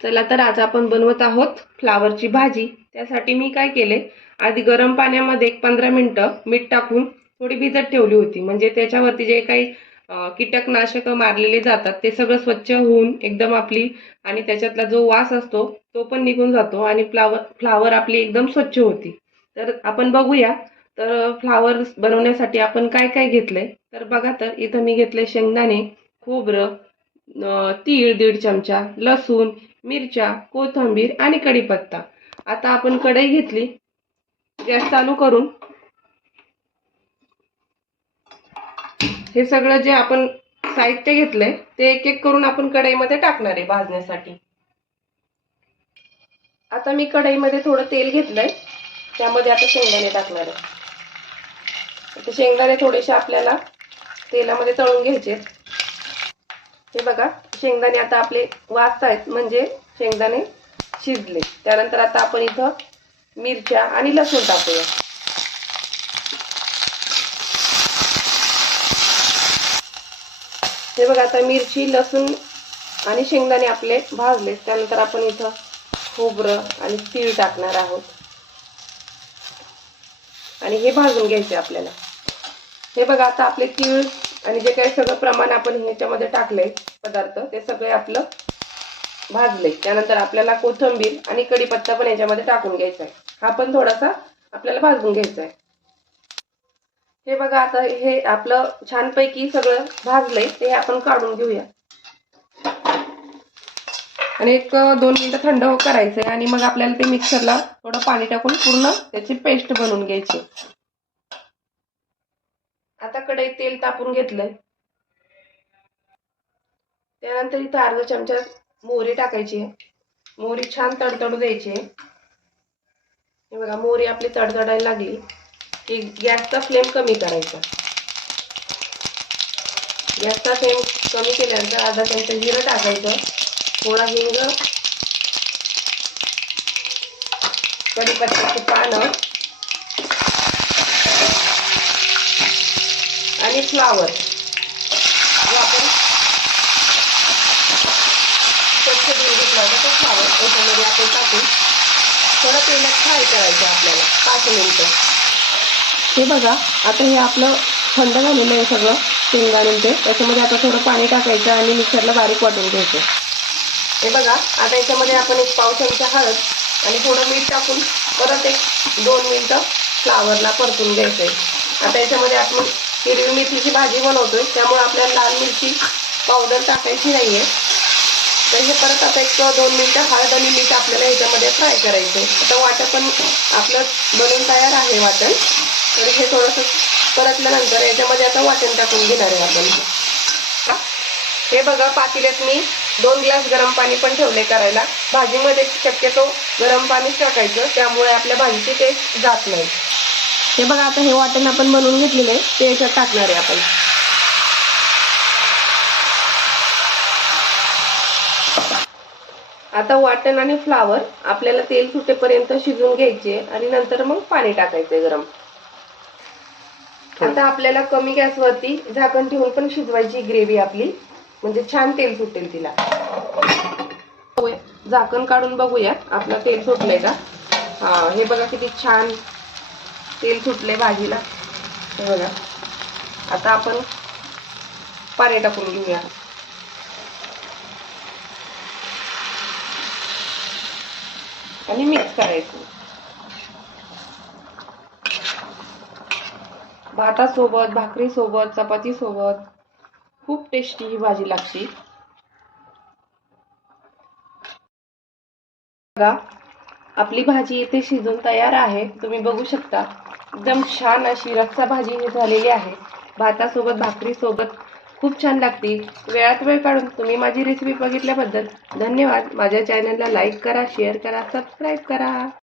चला तर आज आपण बनवत आहोत फ्लावरची भाजी. त्यासाठी मी काय केले आधी गरम पाण्यामध्ये एक पंधरा मिनटं मीठ टाकून थोडी भिजत ठेवली होती. म्हणजे त्याच्यावरती जे काही कीटकनाशक मारलेले जातात ते सगळं स्वच्छ होऊन एकदम आपली आणि त्याच्यातला जो वास असतो तो पण निघून जातो आणि फ्लावर फ्लावर आपली एकदम स्वच्छ होती. तर आपण बघूया तर फ्लावर बनवण्यासाठी आपण काय काय घेतलंय? तर बघा तर इथं मी घेतले शेंगदाणे खोबरं तीळ दीड चमचा लसूण मिरच्या कोथिंबीर आणि कढीपत्ता. आता आपण कढई घेतली. गॅस चालू करून. हे सगळं जे आपण साहित्य घेतलंय ते एक एक करून आपण कढईमध्ये टाकणार आहे भाजण्यासाठी. आता मी कढईमध्ये थोडं तेल घेतलंय. त्यामध्ये आता शेंगदाणे टाकणार आहे. आता शेंगदाणे थोडेसे आपल्याला तेलामध्ये तळून घ्यायचे हे बघा. शेंगदाणे आता आपले वाचत आहेत म्हणजे शेंगदाणे शिजले. त्यानंतर आता आपण इथं मिरच्या आणि लसूण टाकूया. हे बघा आता मिरची लसूण आणि शेंगदाणे आपले भाजले. त्यानंतर आपण इथं खोबरं आणि तीळ टाकणार आहोत. आणि हे भाजून घ्यायचे आपल्याला. हे बघा आता आपले तीळ आणि जे काही सगळं प्रमाण आपण ह्याच्यामध्ये टाकलंय पदार्थ ते सगळे आपलं भाजले. त्यानंतर आपल्याला कोथिंबीर आणि कढीपत्ता पण याच्यामध्ये टाकून घ्यायचा आहे. हा पण थोडासा आपल्याला भाजून घ्यायचा आहे. हे बघा आता हे आपलं छानपैकी सगळं भाजलंय ते आपण काढून घेऊया. आणि एक दोन मिनिटं थंड हो- करायचंय आणि मग आपल्याला ते मिक्सरला थोडं पाणी टाकून पूर्ण त्याची पेस्ट बनवून घ्यायची. आता कढईत तेल तापून घेतलंय. त्यानंतर इथं अर्धा चमचा मोहरी टाकायची. मोहरी छान तडतडू द्यायची. हे बघा मोहरी आपली तडतडायला लागली. की गॅसचा फ्लेम कमी करायचा. गॅसचा फ्लेम कमी केल्यानंतर अर्धा चमचा जिरं टाकायचं. थोडा हिंग कढीपत्त्याची पानं आणि फ्लावर जो आपण स्वच्छ धुवून तो फ्लावर याच्यामध्ये आपण टाकून थोडं तेलात फ्राय करायचं आपल्याला. पाच मिनिटं. हे बघा आता हे आपलं थंड झालेलं आहे सगळं. शेंगदाणे ते. त्याच्यामध्ये आता थोडं पाणी टाकायचं आणि मिक्सरला बारीक वाटून घ्यायचं. हे बघा आता याच्यामध्ये आपण एक पाव चमचा हळद आणि थोडं मीठ टाकून परत एक दोन मिनटं फ्लावरला परतून घ्यायचं आहे आता याच्यामध्ये आपण हिरवी मिरचीची भाजी बनवतोय. त्यामुळे आपल्याला लाल मिरची पावडर टाकायची नाही आहे तर हे परत आता एक दोन मिनटं हळद आणि मीठ आपल्याला ह्याच्यामध्ये फ्राय करायचं आता वाटण पण आपलं बनून तयार आहे वाटण. तर हे थोडंसं परतल्यानंतर याच्यामध्ये आता वाटण टाकून घेणार आहे आपण. हे बघा पातेल्यात मी दोन ग्लास गरम पाणी पण ठेवले करायला. भाजीमध्ये शक्यतो गरम पाणीच टाकायचं त्यामुळे आपल्या भाजीची टेस्ट जात नाही. हे बघा आता हे वाटण आपण बनवून घेतलेलं आहे ते याच्यात टाकणार आहे आपण. आता वाटण आणि फ्लावर आपल्याला तेल सुटेपर्यंत शिजून घ्यायचे आणि नंतर मग पाणी टाकायचे गरम. आता आपल्याला कमी गॅसवरती झाकण ठेवून पण शिजवायची ग्रेव्ही आपली. म्हणजे छान तेल सुटेल तिला. झाकण काढून बघूया आपलं तेल सुटलंय का? हा हे बघा किती छान तेल सुटले भाजीला. हे बघा. आता आपण पाणी टाकून घेऊया. आणि मिक्स करायचं. भातासोबत भाकरीसोबत चपातीसोबत खूप टेस्टी ही भाजी लागते. बघा आपली भाजी इथे शिजून तयार आहे. तुम्ही बघू शकता. एकदम छान अशी रस्सा भाजी ही झालेली आहे. भातासोबत भाकरीसोबत खूप छान लागते वेळात वेळ काढून तुम्ही माझी रेसिपी बघितल्याबद्दल धन्यवाद. माझ्या चॅनलला लाईक करा शेअर करा सबस्क्राईब करा.